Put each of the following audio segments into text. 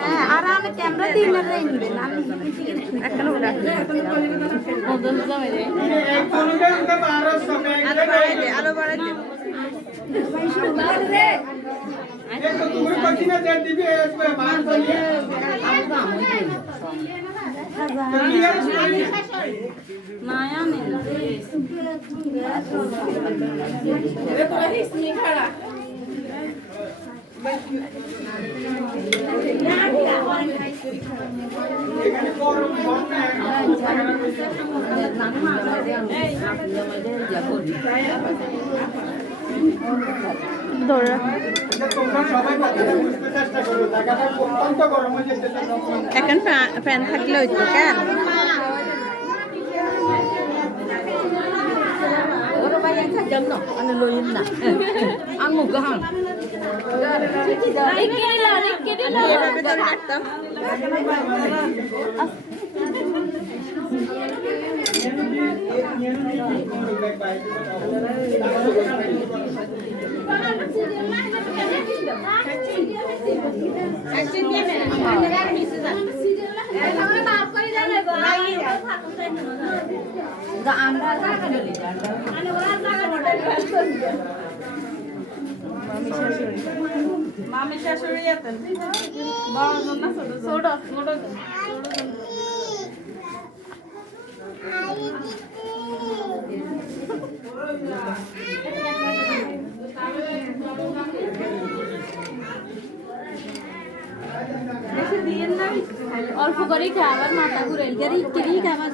হ্যাঁ আর আমি ক্যামেরা দিয়ে না রেইনবেন আমি একটা লোক রাখি আলো বাড়াই দে एक तो तुम्हारे बच्ची ने दे दी है इसमें बाहर बोलिए माया ने ये तो इसमें खड़ा এখন ফ্যান থাকলে হইতো কেন মামি শাশুড়ি আছেন বড় জন না ছোট ছোট অল্প করে খাবার মাথা ঘুরে কিরি খাবার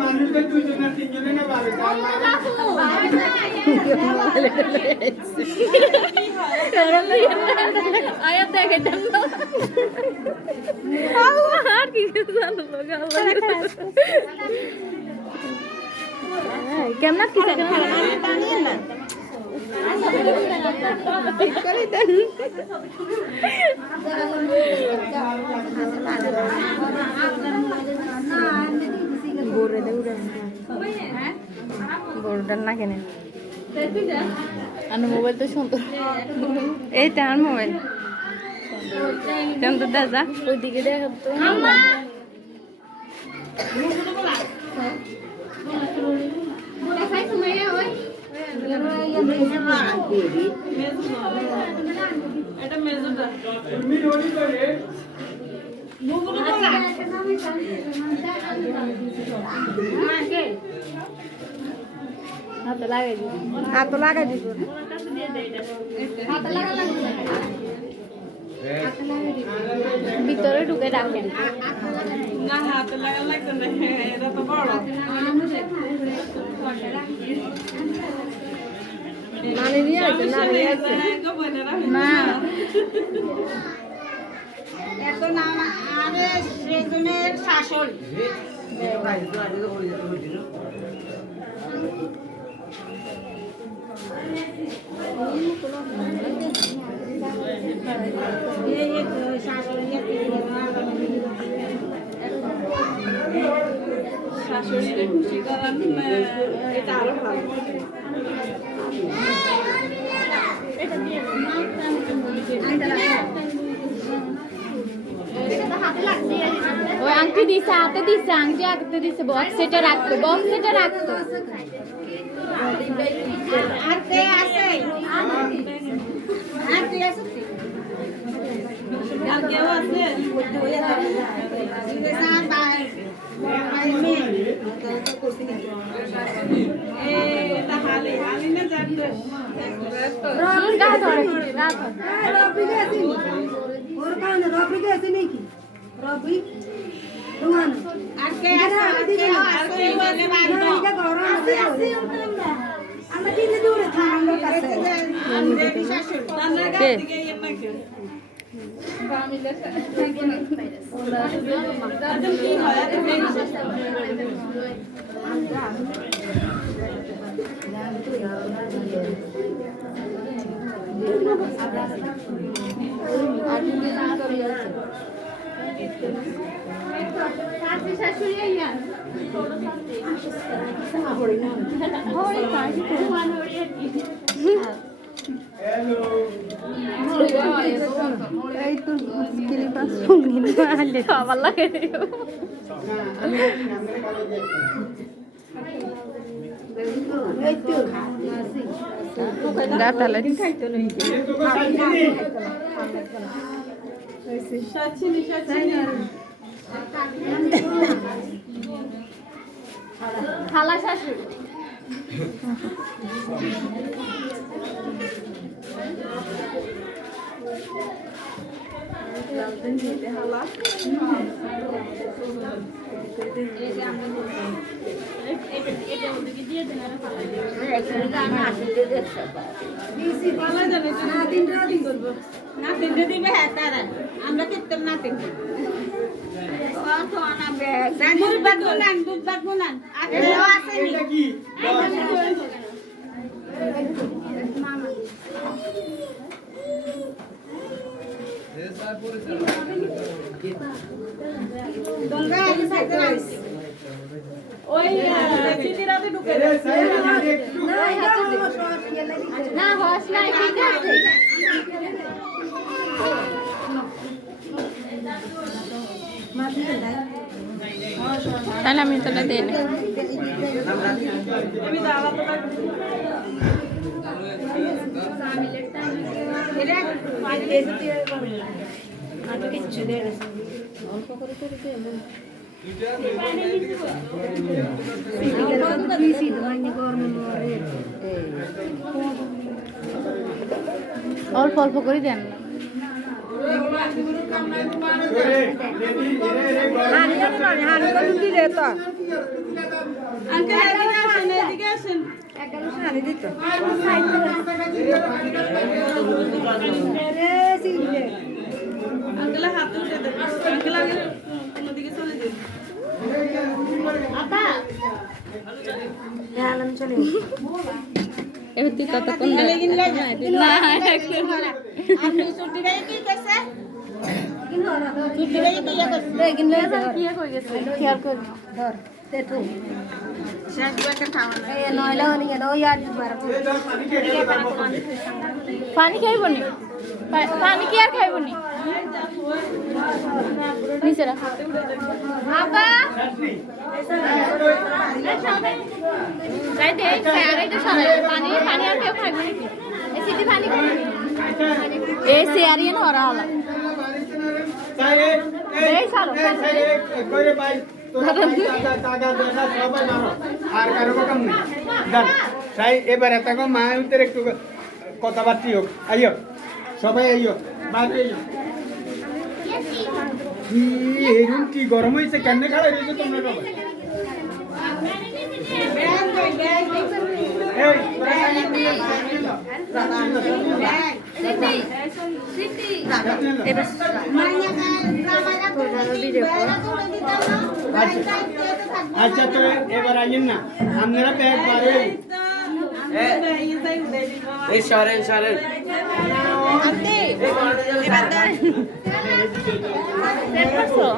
মানুষদের দুইজনের তিনজনে না পাবে আয়াত দেখে আর কি কেমন কি বোর্ডার না কেনে আর মোবাইল তো সুন্দর এইটা আর মোবাইল সুন্দর দাদা ওইদিকে দেখা তো এটা মেজুটা হাতে লাগাই দিব ভিতরে ঢুকে রাখেন না হাতে লাগা লাগতো না এটা তো বড় মানে নিয়ে আসে না নিয়ে আসে না এত নাম আরে সেজনের শাশুড়ি শাশুড়িকে খুশি করার এটা আরো ভালো ওই আংটি দিছে হাতে দিছে আংটি হাতে দিছে বক্স সেটা রাখতো আর কে আছে আর কে আছে আর কেউ আছে এটা হালি না জানতো গা ধরে গা ধরে রবি গেছি ওর কারণে রবি গেছি নাকি রবি রুমান আজকে আজকে বলে বাইরে এটা গরম আছে আমরা দিনে দূরে থাকি আমরা কাছে আমাদের শাশুড়ি তার গাছ থেকে এর নাকি কি হয় এই তো মুশকিল পাস শুনি না আলে খাবার লাগে এই তো গাটালে শাচিনি শাচিনি খালা শাশুড়ি দিছি ভালো জানে না দিন রাত করব না তিনটে দিবে হ্যাঁ তারা আমরা কিত্তম না তিনটে দুধ বাদ গুনান আছে এটা কি গঙ্গা ওই চিতিরাতে ঢুকে এ সাই একটু না এটা হলো শর্ট গেলে না হস নাই ঠিক আছে মাটি দেয় তাহলে আমি তোটা দেই না আমি দাওয়া তো আর কিছু দেয় না অল্প করে করে দিছি ধরে গরম মরে অল্প অল্প করে দেন আঙ্কেল এদিকে আসেন আঙ্কেল হাত উঠে দেন আঙ্কেল আগে অন্যদিকে চলে যান আপা চলে এবার তুই কতক্ষণ না আপনি ছুটি রে কি কইছে কি হয়ে গেছে খেয়াল কর ধর তেতো শেষ বাকে খাওয়া না এই নয়লা হনি এনো ইয়ার মার পানি খাইবনি পানি কি আর খাইবনি নিচে রাখ আপা যাই দে আরে তো সরাই পানি পানি আর কেউ খাইবো নাকি এই সিটি পানি খাইবনি এই সিয়ারিয়ান হরা হলা সাই এই সালো সাই কইরে ভাই তোরা টাকা দেনা সবাই মারো আর কারো কাম নেই জান সাই এবারে তাকো মা উত্তর একটু কথাবার্তা হোক আইও সবাই আইও বাইরে আইও এরকম কি গরম হয়েছে কেন খাড়া রয়েছে তোমরা সবাই ব্যাগ কই ব্যাগ এই আচ্ছা তো এবার আইন না আপনারা ব্যাগ বাড়ে এই সরেন সরেন পেট করছো